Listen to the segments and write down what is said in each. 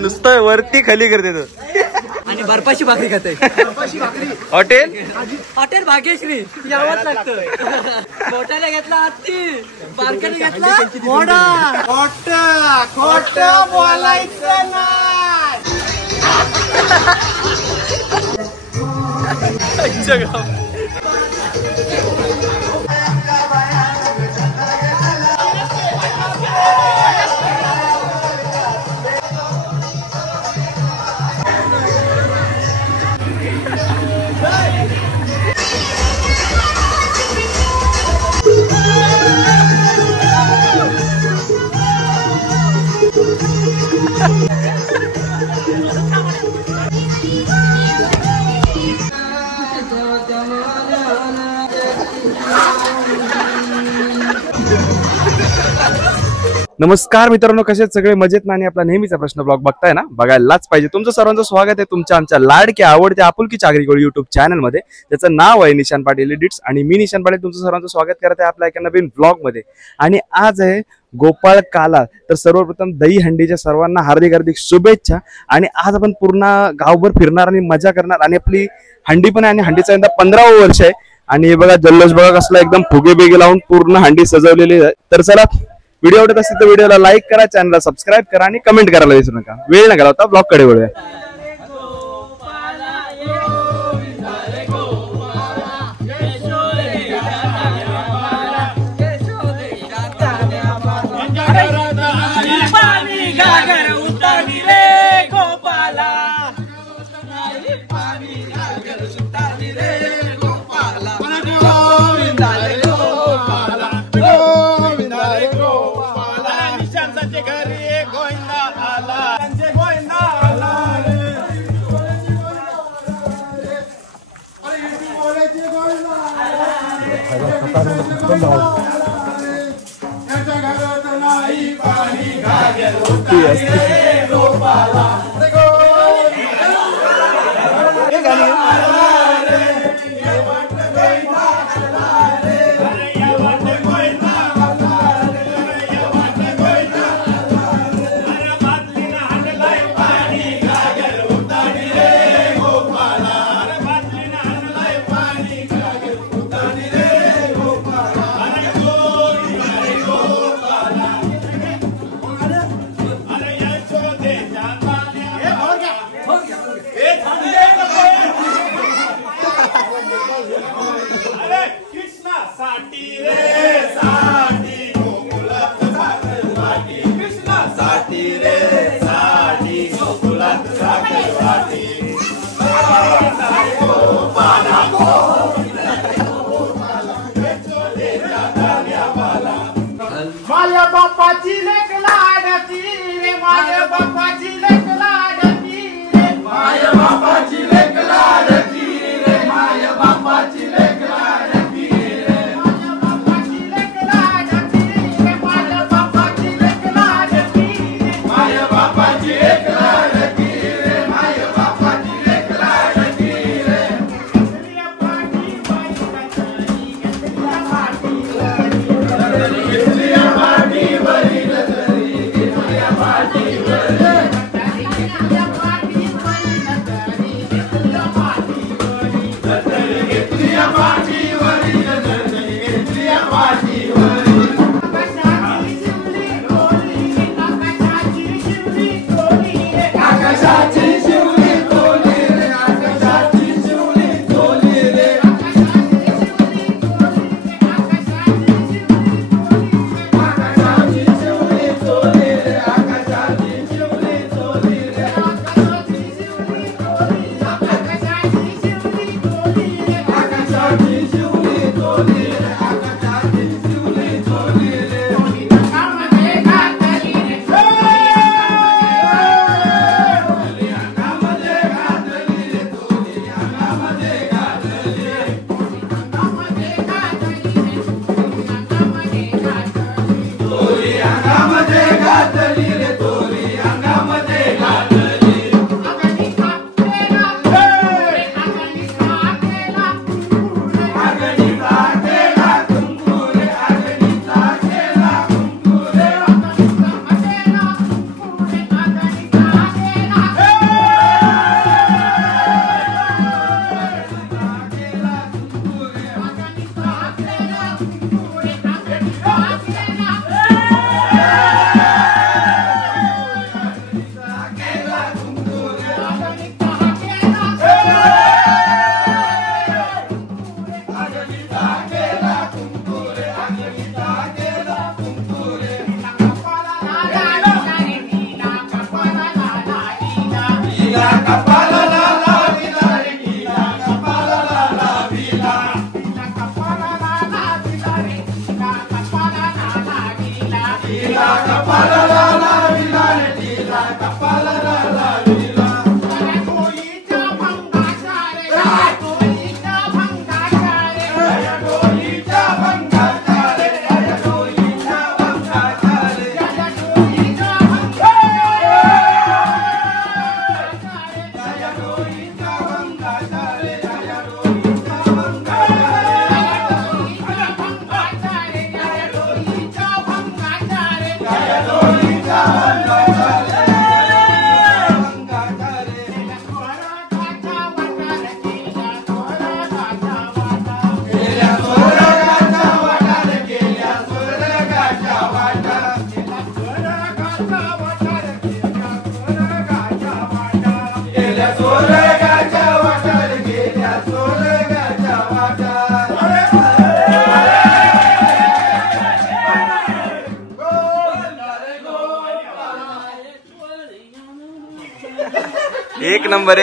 नुसतं वरती खाली करते तो आणि बर्फाची भाकरी खाते. हॉटेल हॉटेल भाग्यश्री यावंच लागतं. मोठ्याने घेतला हत्ती, बारक्याने घेतला घोडा. खोटं बोलायचं नाही. नमस्कार मित्रांनो, कसे सगळे मजेत ना? आणि आपला नेहमीचा प्रश्न ब्लॉग बघताय ना, बघायलाच पाहिजे. तुमचं सर्वांचं स्वागत आहे तुमच्या आमच्या लाडक्या आवडत्या आपुलकीच्या आगरी युट्यूब चॅनल मध्ये. त्याचं नाव आहे निशान पाटील एडिट्स आणि मी निशान पाटील तुमचं सर्वांचं स्वागत करत आहे आपल्या एका नवीन ब्लॉग मध्ये. आणि आज आहे गोपाळ काला. तर सर्वप्रथम दही हंडीच्या सर्वांना हार्दिक हार्दिक शुभेच्छा. आणि आज आपण पूर्ण गावभर फिरणार आणि मजा करणार. आणि आपली हंडी पण आहे आणि हंडीचा यंदा 15वं वर्ष आहे. आणि बघा जल्लोष बघा कसला, एकदम फुगे बेगे लावून पूर्ण हंडी सजवलेली आहे. तर चला, व्हिडिओ आवडत असेल तर व्हिडिओला लाईक करा, चॅनलला सबस्क्राईब करा आणि कमेंट करायला विसरू नका. वेळ न घालवता ब्लॉग कडे वळूया. माझ्या बाप्पाची लेक लाडती रे, माझ्या बाप्पाची लेक लाडती रे, माझ्या बाप्पाची लेक लाडती रे, माझ्या बाप्पाची लेक लाडती रे, माझ्या बाप्पाची लेक लाडती रे, माझ्या बाप्पाची लेक लाडती रे, माझ्या बाप्पाची लेक लाडती रे, माझ्या बाप्पाची लेक लाडती रे. कसल्या पाठी बाई कचरी, कसल्या पाठी कसल्या पाठी बरी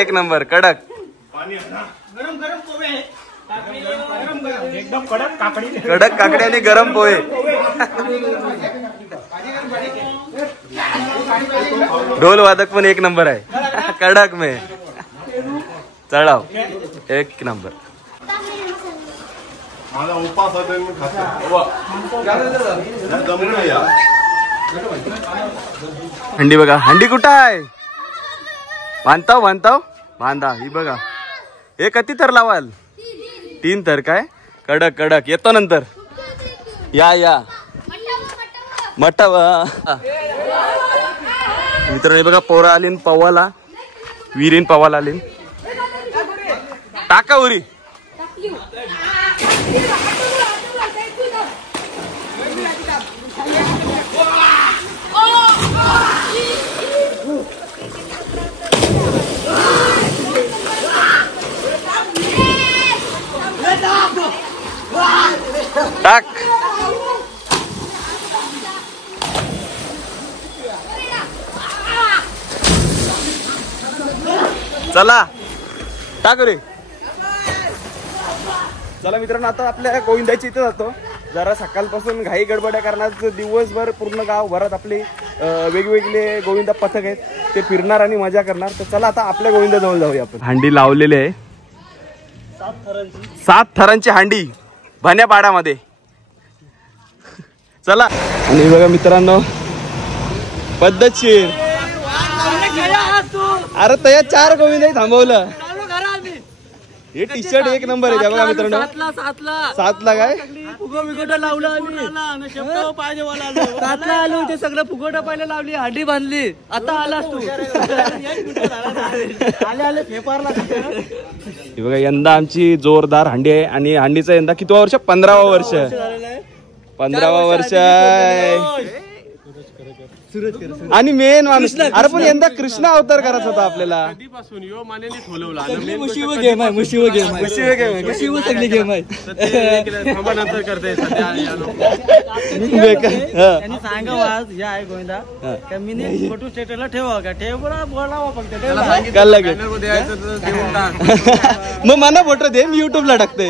एक नंबर कडक एकदम कडक काकडी आणि गरम पोहे. ढोल वादक पण एक नंबर आहे. कडक में चढाव एक नंबर. माझा उपास होता मी खातो. हंडी बघा. हंडी कुठं आहे? बांधताव बांधा. ही बघा. हे किती थर लावाल? 3 थर काय? कडक येतो नंतर. या मटा मित्रांनो बघा पोरा आलीन पवाला. विरीन पवाला आलीन. टाका उरी. टाक. चला टाक रे. चला मित्रांनो आता आपल्या गोविंदाची इथे जातो. जरा सकाळपासून घाई गडबड्या करणार. दिवसभर पूर्ण गाव भरात आपले वेगवेगळे गोविंदा पथक आहेत. ते फिरणार आणि मजा करणार. तर चला आता आपल्या गोविंदा जवळ जाऊया आपण. हांडी लावलेली आहे 7 थरांची हांडी भण्या पाडामध्ये. चला. आणि बघा मित्रांनो पद्धतशीर. अरे तया 4 गोविंदाही थांबवलं. हे टी शर्ट एक नंबर आहे. बघा मित्रांनो 7ला काय फुगोटा लावला आलो. ते सगळं फुगोटा पाहिलं लावली. हांडी बांधली. आता आलास तू. आले फेपारला. बघा यंदा आमची जोरदार हांडी आहे. आणि हांडीचं यंदा किती वर्ष? 15वा वर्ष. 15वा वर्ष आहे. आणि मेन माणूस. अरे पण यंदा कृष्ण अवतार करायचा होता आपल्याला. फोटो स्टेटसला ठेवा का बोलावा फक्त. मग मला फोटो दे. मी युट्यूबला टाकते.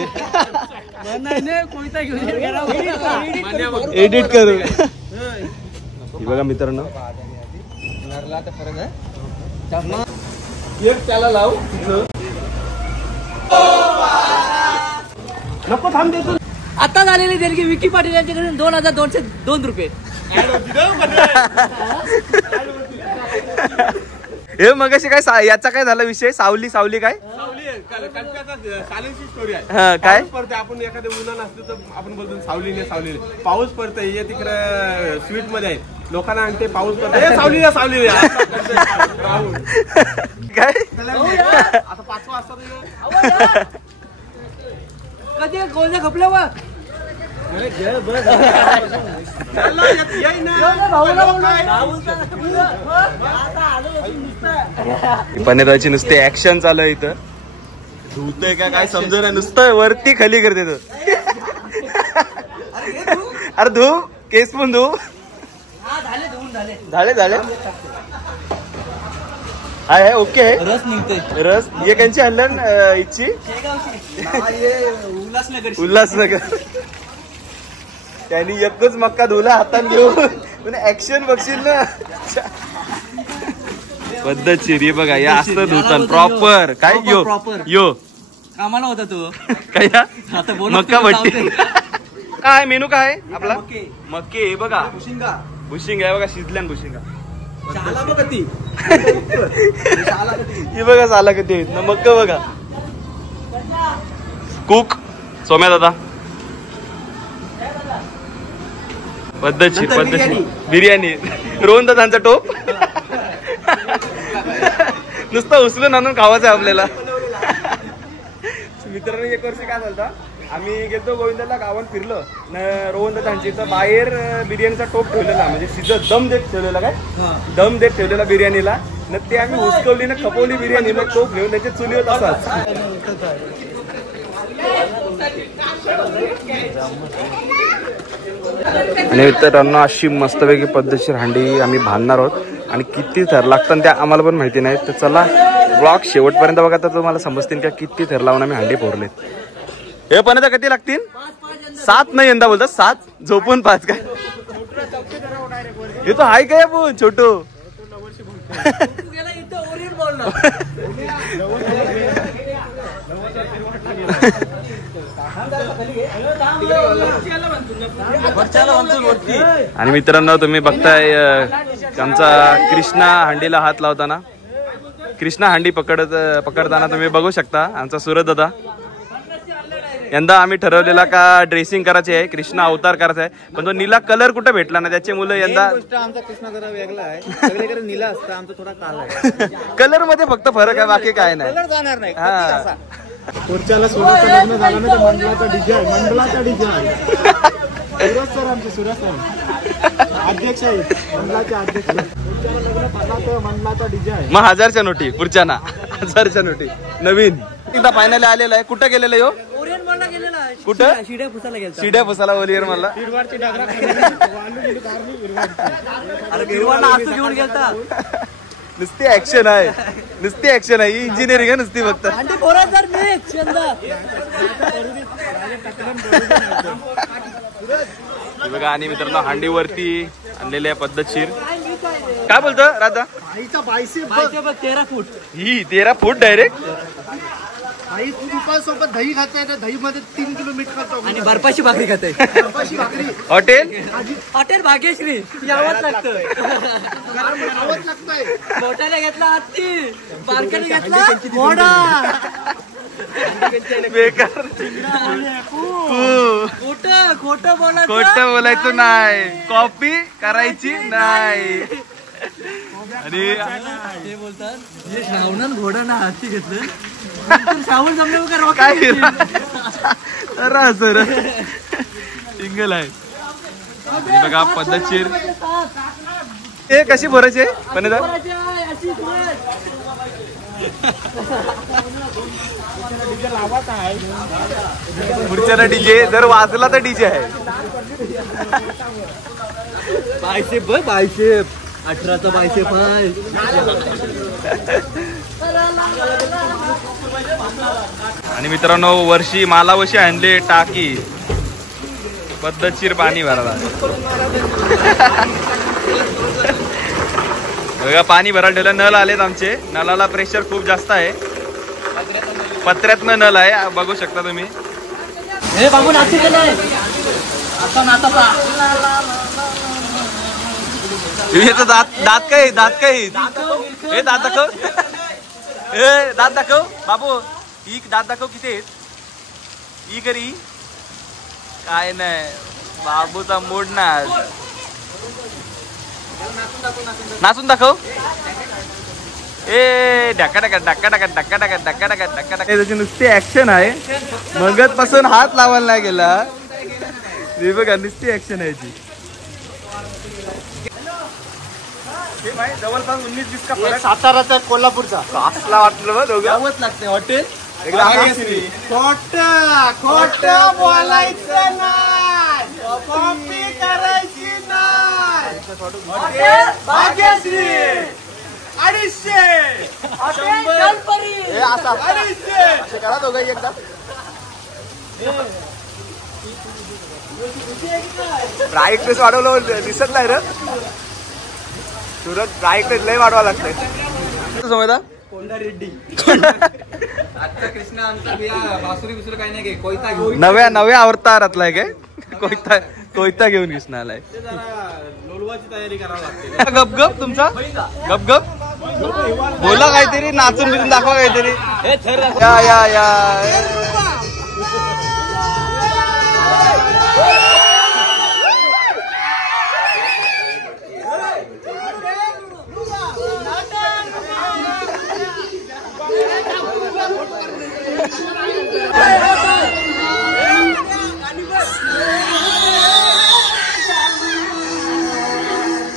एडिट करू. बघा मित्रांनो त्याला लाव. नको थांब देतो. आता झालेली देणगी विकी पाटील यांच्याकडे 2202 रुपये. हे मगाशी काय याचा काय झाला विषय? सावली काय स्टोरी आहे. काय पडते आपण एखाद्या उन्हा नसतो तर आपण बोलतो सावलीने पाऊस पडतोय. हे तिकडे स्वीट मध्ये आहे. लोकांना आणते पाऊस पडतोय सावली काय आता 5 वाजता कधी कोणत्या खपल्यावर पनेराची नुसते ऍक्शन चालू आहे इथं. धुतय का काय समजू नाही. नुसतं वरती खाली करते. अरे धू केस पण धू. झाले आहे ओके. रस निघतोय. रस ये कंची आणलं इच्छी उल्हासनगर. त्यांनी एकच मक्का धुला हातात घेऊन ऍक्शन बघशील ना. पद्धतशीर हे बघा या असतं धुतान प्रॉपर. काय यो Proper. यो कामाला होता तू काय या? आता बोल मक्का भट्टी. काय मेनू काय आहे आपला? मक्के. मक्के हे बघा भुशिंगा भुशिंग आहे बघा शिजल्यान भुशिंगा. शाला बघ ती हे बघा झाला किती आहेत ना मक्का बघा. कुक सोम्या दादा पद्धतशीर नंतर पद्धतशीर बिर्याणी रोहन दादांचा टोप नुसतं उचलून आणून खावायचं आपल्याला. मित्रांनो एक वर्षी काय झालं आम्ही गेलो गोविंदाला गावात फिरलो न रोहन दादांच्या इथं बाहेर बिर्याणीचा टोप ठेवलेला म्हणजे शिजत दम देत ठेवलेला काय दम देत ठेवलेला बिर्याणीला न ते आम्ही हुसकवली ना खपवली बिर्याणी मग टोप घेऊन त्याच्या चुलीवर असाच. आणि मित्रांनो अशी मस्तपैकी पद्धतशीर हांडी आम्ही बांधणार आहोत आणि किती थर लागतात त्या आम्हाला पण माहिती नाही. तर चला ब्लॉग शेवटपर्यंत बघा तर तुम्हाला समजतील का किती थर लावून आम्ही हांडी फोरलेत. हे पण आता किती लागतील? 7 नाही यंदा बोलतात 7 झोपून 5 काय हे तो हाय काय आपण छोटो आणि मित्रांनो तुम्ही बघताय आमचा कृष्णा हांडीला हात लावताना कृष्णा हांडी पकडताना तुम्ही बघू शकता आमचा सूरज दादा. यंदा आम्ही ठरवलेला का ड्रेसिंग करायची आहे कृष्णा अवतार करायचा आहे पण तो नीला कलर कुठे भेटला ना त्याचे मुलं यंदा आमचा कृष्णा जरा वेगळा आहे सगळीकडे नीला असतं आमचा थोडा काला आहे. कलर मध्ये फक्त फरक आहे बाकी काय नाही. कलर जाणार नाही हा पुढच्याला सोनाचं लग्न झालं ना तर मंडळाचा डीजे आहे मंडळाचा डीजे आहे. सुरज सर आमचे सुरज सर अध्यक्ष आहे मंडळाचे अध्यक्ष. पुढच्याला लग्न झालं तर मंडळाचा डीजे आहे. मग 1000च्या नोटी पुढच्या ना 1000च्या नोटी नवीन एकदा फायनली आलेला आहे. कुठं गेलेलं यो ओरियन मॉलला गेलेला कुठं शिड्या पुसायला गेलता. शिड्या पुसाला ओलियर मला हिरवाडची डागरा वालू गेली कारणी हिरवाडची. अरे गिरवाला आसू घेऊन गेलता. नुसती ऍक्शन आहे नुसती ऍक्शन आहे ही इंजिनिअरिंग आहे नुसती फक्त. अंडी पोरा जर मी यंदा बघा. आणि मित्रांनो हांडीवरती आणलेल्या पद्धतशीर काय बोलतो राधा आईचा बायसेप बायचे बघ 13 फूट ही 13 फूट डायरेक्ट. आई तुपासोबत दही खाताय तर दही मध्ये 3 किलो मीठ खातो आणि बर्फाची भाकरी खाते. बर्फाची भाकरी हॉटेल हॉटेल भाग्यश्री यावंच लागतं. खावंच लागतंय. मोठ्याने घेतला हत्ती बारक्याने घेतला घोडा. बेकार खोटं बोलायचं खोटं बोलायचं नाही कॉपी करायची नाही. आणि ते बोलतात जे श्रावणात घोडा ना हाती घेतलं श्रावण जमलं का रॉकेट काय घेतली? सर सिंगल आहे. आणि बघा पद्धतशीर हे कशी भरायचे पण पुढच्याला डीजे जर वाजला तर डीजे आहे. बायसेप बघ बायसेप 18चा बायसेप आहे. आणि मित्रांनो वर्षी मालावशी आणले टाकी पद्धतशीर पाणी भरायला बघा. पाणी भरायला ठेवलं नळ आलेत आमचे. नळाला प्रेशर खूप जास्त आहे. पत्र्यातनं नळ आहे बघू शकता तुम्ही. हे बाबू नाचू गेलाय आता नाचाचा. दात काय हे दात दाखव हे दात दाखव बाबू ही दात दाखव किती आहेत ही करी काय नाही बाबूचा मूड ना नाचून दाखव. ए ढक्का टाका ढक्का टाका ढक्का टाका ढक्का टाका ढक्का टाका त्याची नुसती ऍक्शन आहे. मगत पासून हात लावायला नाही गेला हे बघा नुसती ऍक्शन आहे ती. जवळपास 19-20 का फरक. साताराचा कोल्हापूरचा असला वाटलं बघ दोघं गावच लागते हॉटेल. खोट बोलायचं नाही कॉपी करायची नाही. भाग्यश्री 250 250 करा दोघं एकदा ब्राईटनेस वाढवलं दिसत नाही रे सुरत. ब्राईटनेस लय वाढवा लागतंय. समजा कोंडा रेड्डी आजचा कृष्णा आमचा बासुरी बिसुरी काही नाही घे. कोयता घेऊन नव्या अवतारातलाय काय कोयता घेऊन कृष्णा आलाय. लोलवाची तयारी करावी लागते. गपगप तुमचा गपगप बोला काहीतरी नाचून बिचून दाखवा काहीतरी. या या या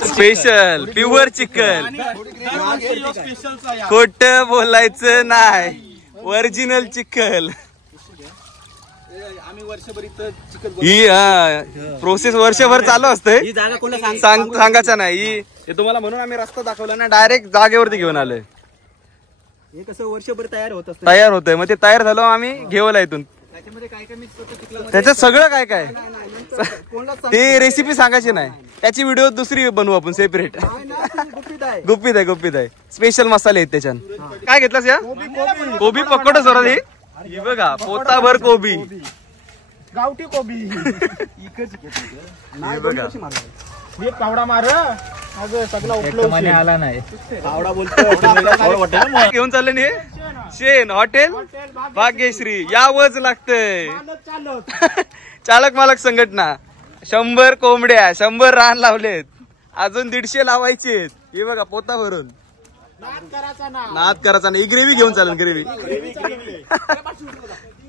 स्पेशल प्युअर चिकन. खोट बोलायचं नाही. Original chicken. आम्ही वर्षभर इथं चिकन ही प्रोसेस वर्षभर चालू असते. ही जागा कोणाला सांगायचं नाही. हे तुम्हाला म्हणून आम्ही रस्ता दाखवला ना. डायरेक्ट जागेवरती घेऊन आलोय. हे कसं वर्षभर तयार होत असतं. तयार होतंय. मग ते तयार झालं आम्ही घेवला इथून. त्याच्यामध्ये काय काय मिक्स होतं चिकला त्याच्यात सगळं काय काय ते रेसिपी सांगायची नाही. त्याची व्हिडिओ दुसरी बनवू आपण सेपरेट. गुपित आहे. स्पेशल मसाले आहेत त्याच्यात. काय घेतलास या कोबी पकोडा सोडा. ही बघा पोताभर कोबी. गावठी कोबी. हे बघा हे पावडा मार सगळा उपलब्ध आला नाही. पावडा बोलतो. घेऊन चालले हे शेन हॉटेल भाग्यश्री. यावंच लागतंय. चालक मालक संघटना. 100 कोंबड्या 100 रान लावलेत. अजून 150 लावायचेत. हे बघा पोता भरून नाद करायचा नाही. ग्रेव्ही घेऊन चालेल. ग्रेव्ही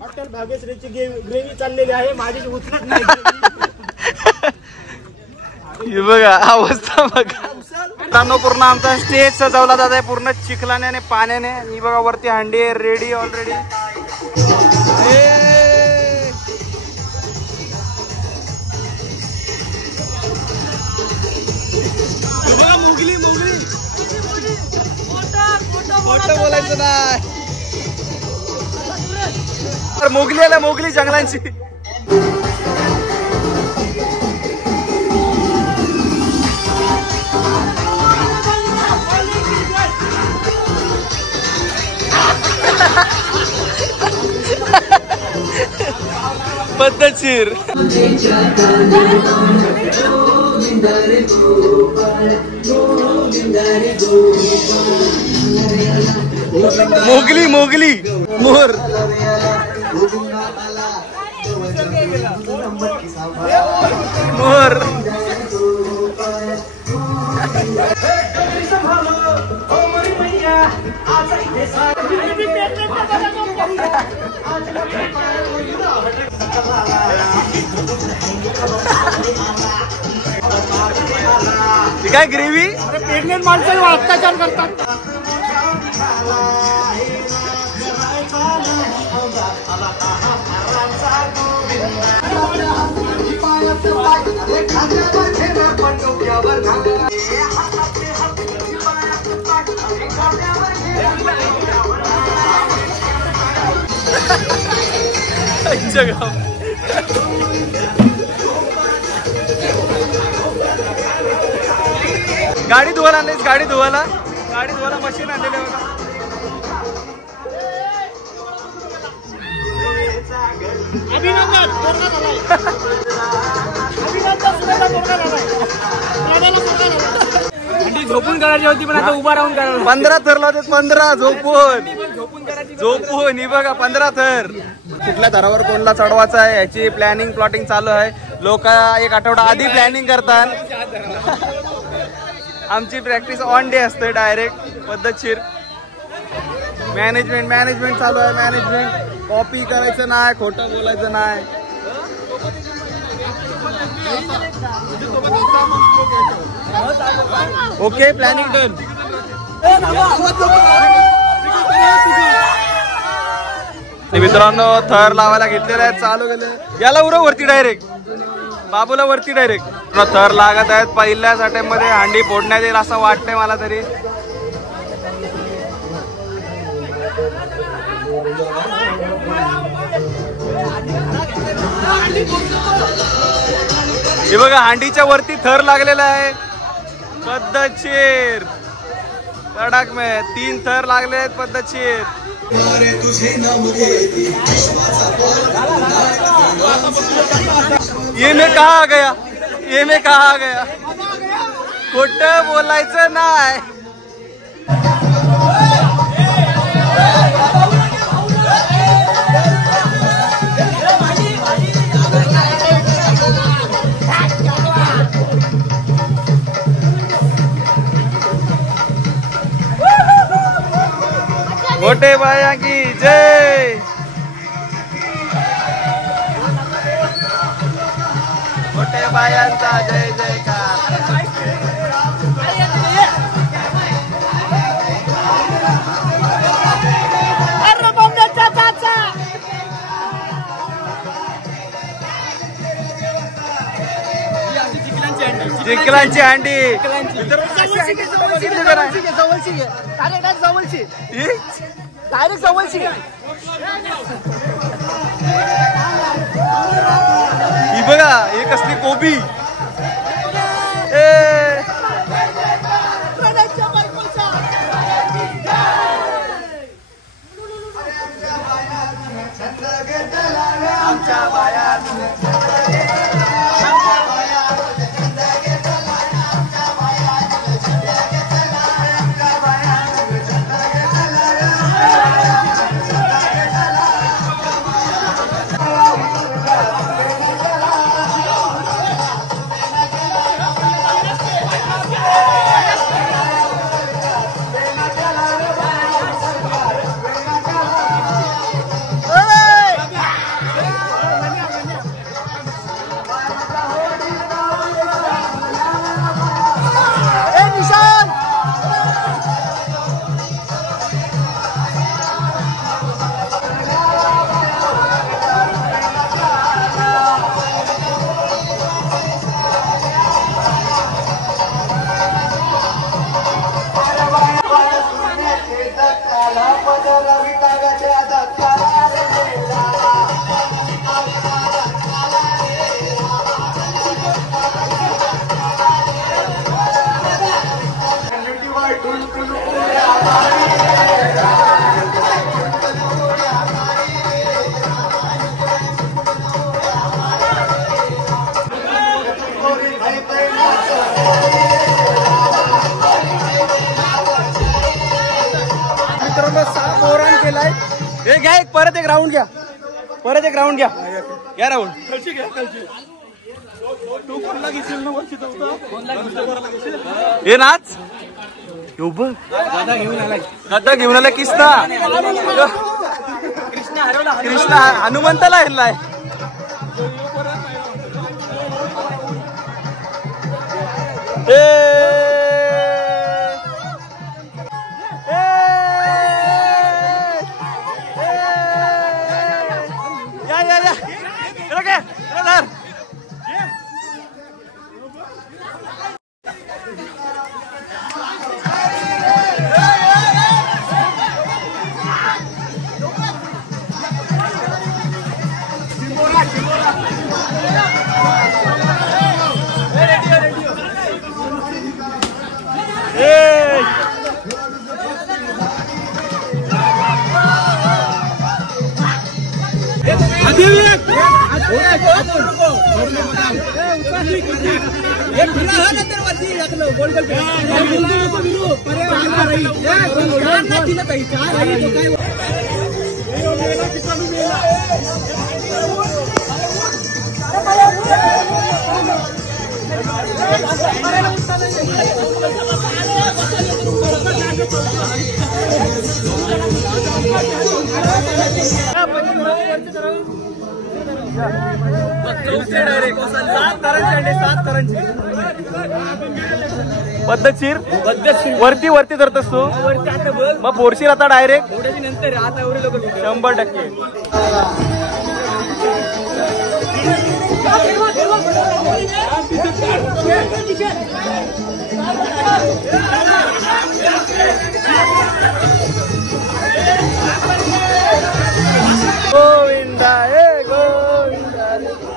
हॉटेल भाग्यश्रीची ग्रेव्ही चाललेली आहे. माझी उचलत नाही. हे बघा अवस्था बघा. पूर्ण आमचा स्टेज सजवला जात आहे पूर्ण चिखलाने पाण्याने. ही बघा वरती हंडी आहे रेडी ऑलरेडी. खोटं बोलायचं नाही. मोगली आला. मोगली जंगलांची. पद्धतशीर. मोगली मोर. काय ग्रेव्ही. प्रेग्नेंट माणसावर अत्याचार करतात. गाडी धुवायला आणलीस. गाडी धुवायला मशीन आणलेली आहे बघा. अभिनंदन. झोपून करायची होती पण आता उभा राहून करायला. 15 थर लावतात. 15 झोपून. ही बघा 15 थर. कुठल्या थरावर कोणला चढवायचा आहे याची प्लॅनिंग प्लॉटिंग चालू आहे. लोक 1 आठवडा आधी प्लॅनिंग करतात. आमची प्रॅक्टिस ऑन डे असते डायरेक्ट पद्धतशीर. मॅनेजमेंट चालू आहे. मॅनेजमेंट कॉपी करायचं नाही. खोटं बोलायचं नाही. Okay planning done. मित्रांनो थर लावायला घेतलेला आहे. चालू गेले. याला उरव वरती डायरेक्ट. बाबूला वरती डायरेक्ट थर लागत आहेत. पहिल्याच अटेम्प्ट मध्ये हांडी फोडण्यात येईल असं वाटतंय मला तरी. हे बघा हांडीच्या वरती थर लागलेला आहे. पद्धतशीर कडक में 3 थर लागले आहेत पद्धतशीर. ये मैं कहा गया, ये मैं कहा गया. खोटं बोलायचं नाही. मोठे बाया की जय. मोठे बायांचा जय जयकार. चिखलांची हंडी. डायरेक्ट जवळची. ही बघा हे कसली कोबी. आमच्या बाया घ्या एक परत एक राऊंड घ्या. परत एक राऊंड घ्या. घ्या राऊंड. हे नाच गदा घेऊन आलाय. कृष्णा हनुमंताला हेरलाय. पद्धतशीर वरती वरती धरतोस तू मग पोरशील आता डायरेक्ट नंतर आता एवढे लोक 100%. गोविंदा हे गोविंदा.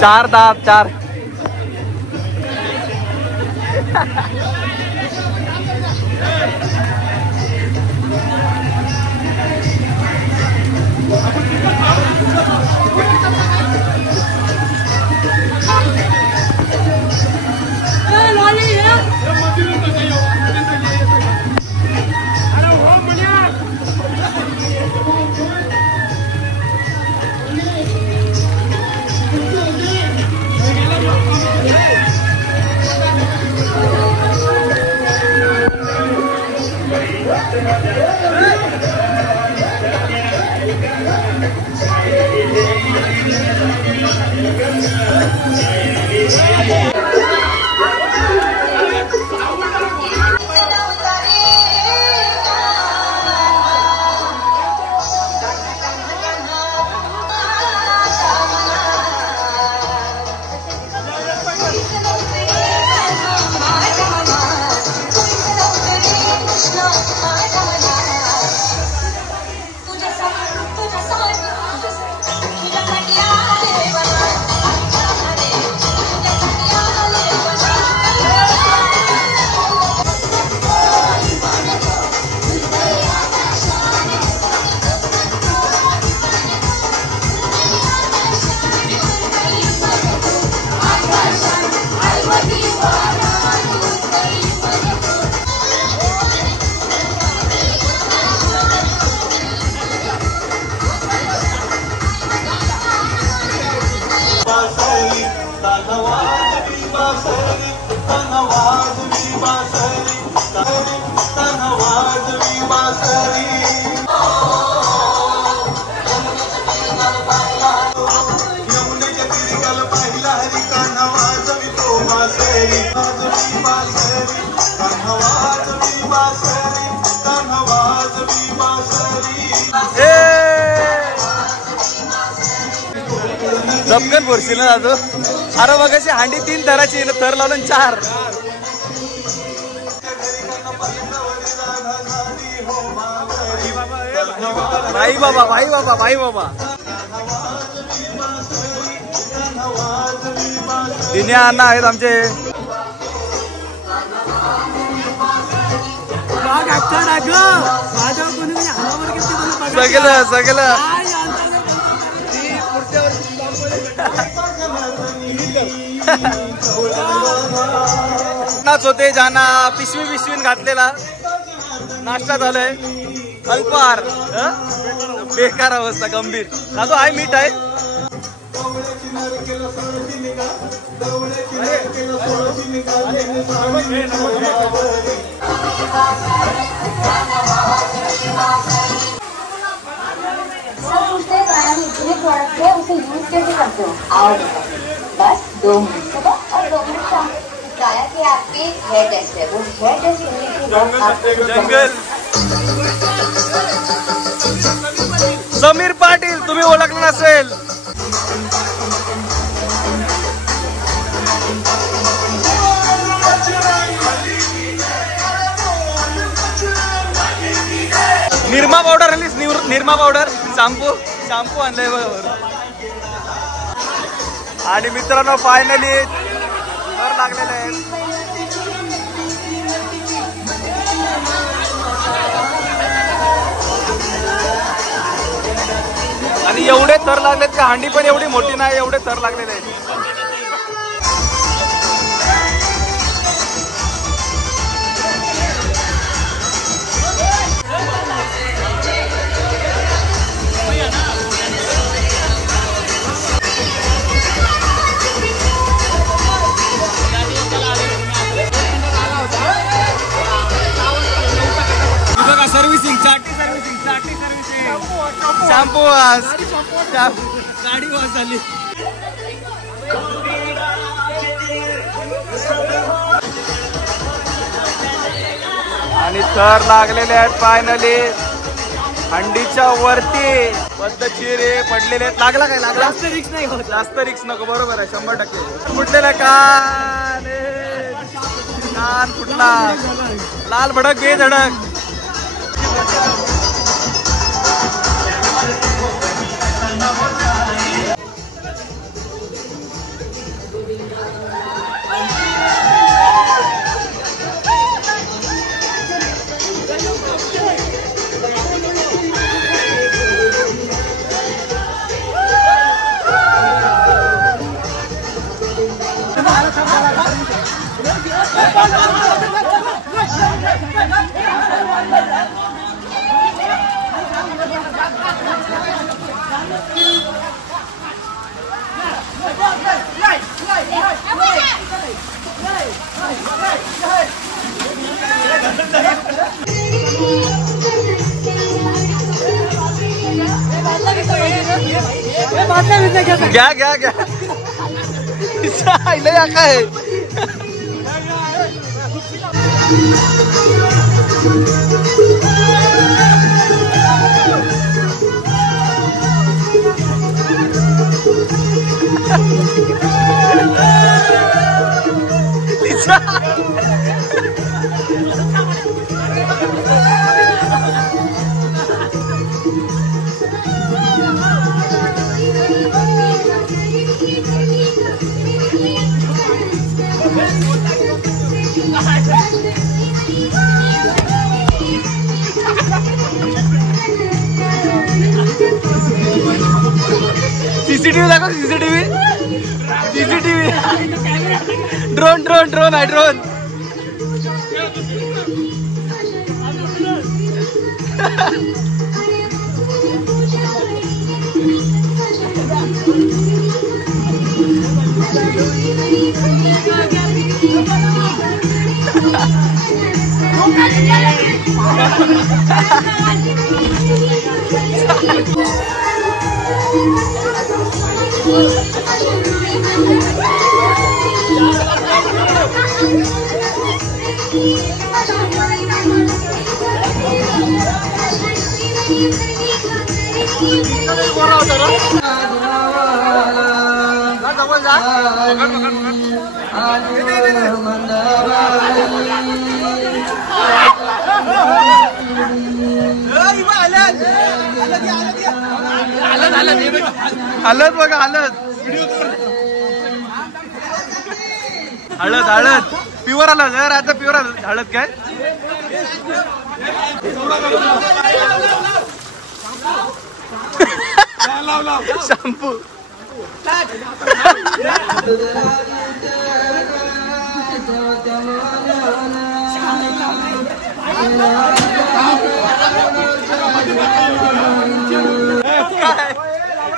चार दाब चार. झपकन भरशील ना दादू. अरे बघ अशी हांडी 3 थराची थर लावून 4. भाई बाबा भाई बाबा भाई बाबा. दिन्या अण्णा आहेत आमचे. सगळं सगळं नाच होते जाना. पिशवीन घातलेला नाश्ता झालाय. अल्पार बेकार अवस्था गंभीर. दादू आहे मीठ आहे. उससे गाना इतने प्रोडक्ट है उसे यूज कैसे करते हो? आओ बस 2 मिनट सुबह और 2 मिनट शाम। गाया कि आपके हेयर टेस्ट है, वो हेयर टेस्ट होने के बाद आपको जंगल समीर पाटील तुम्ही ओळखलं नसेल. निरमा पावडर आलीस, निरमा पावडर शॅम्पू आणलाय बरोबर. आणि मित्रांनो फायनली थर लागलेले आहेत. आणि एवढे थर लागलेत की हांडी पण एवढी मोठी नाही, एवढे थर लागलेले आहेत. सर्व्हिसिंग शॅम्पू वास, गाडी वास झाली. आणि थर लागलेले आहेत फायनली हंडीच्या वरती. पद्धतशीर पडलेले आहेत. लागला काय? लागला. जास्त रिक्स नाही होत. जास्त रिक्स नको. बरोबर आहे 100%. फुटलेला कान, कान फुटला. लाल भडक बेधडक. घ्या घ्या घ्या. काय सीसीटीव्ही दाखव. सीसीटीव्ही ड्रोन आहे ड्रोन. हलत बघा हलत. हळद हळद प्युअर हळद. आता प्युअर हळद काय शॅम्पू.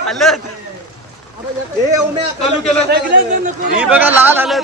हळद ही बघा लाल आलं.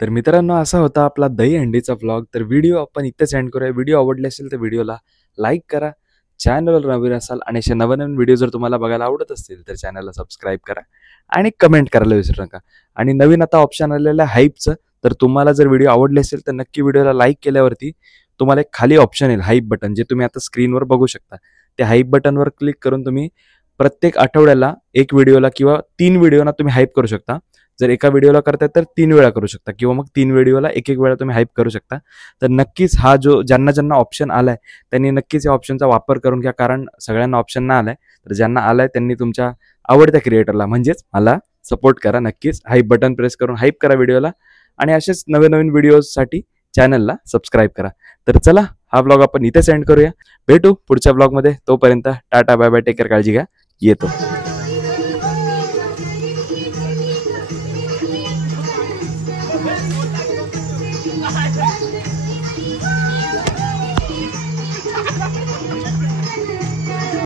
तर मित्रांनो, असा होता आपला दहीहंडीचा व्लॉग. तर व्हिडिओ आपण इथेच एंड करूया. व्हिडिओ आवडले असेल तर व्हिडिओला लाईक करा, चॅनलवर नवीन असाल आणि असे नवनवीन व्हिडिओ जर तुम्हाला बघायला आवडत असतील तर चॅनलला सबस्क्राईब करा आणि कमेंट करायला विसरू नका. आणि नवीन आता ऑप्शन आलेलं आहे हाईपचं. तर तुम्हाला जर व्हिडिओ आवडले असेल तर नक्की व्हिडिओला लाईक केल्यावरती तुम्हाला एक खाली ऑप्शन येईल हाईप बटन, जे तुम्ही आता स्क्रीनवर बघू शकता. त्या हाईप बटनवर क्लिक करून तुम्ही प्रत्येक आठवड्याला एक व्हिडिओला किंवा 3 व्हिडिओना तुम्ही हाईप करू शकता. जर एका व्हिडिओला करताय तर 3 वेळा करू शकता किंवा मग 3 व्हिडिओला एक वेळा तुम्ही हाईप करू शकता. तर नक्कीच हा जो ज्यांना ऑप्शन आलाय त्यांनी नक्कीच या ऑप्शनचा वापर करून घ्या, कारण सगळ्यांना ऑप्शन नाही आलाय. तर ज्यांना आलाय त्यांनी तुमच्या आवडत्या क्रिएटरला म्हणजेच मला सपोर्ट करा. नक्कीच हाईप बटन प्रेस करून हाईप करा व्हिडिओला आणि असेच नवीन व्हिडिओसाठी चॅनलला सबस्क्राईब करा. तर चला, हा व्लॉग आपण इथे सेंड करूया. भेटू पुढच्या व्लॉगमध्ये. तोपर्यंत tata, bye bye, take care, काळजी घ्या. येतो.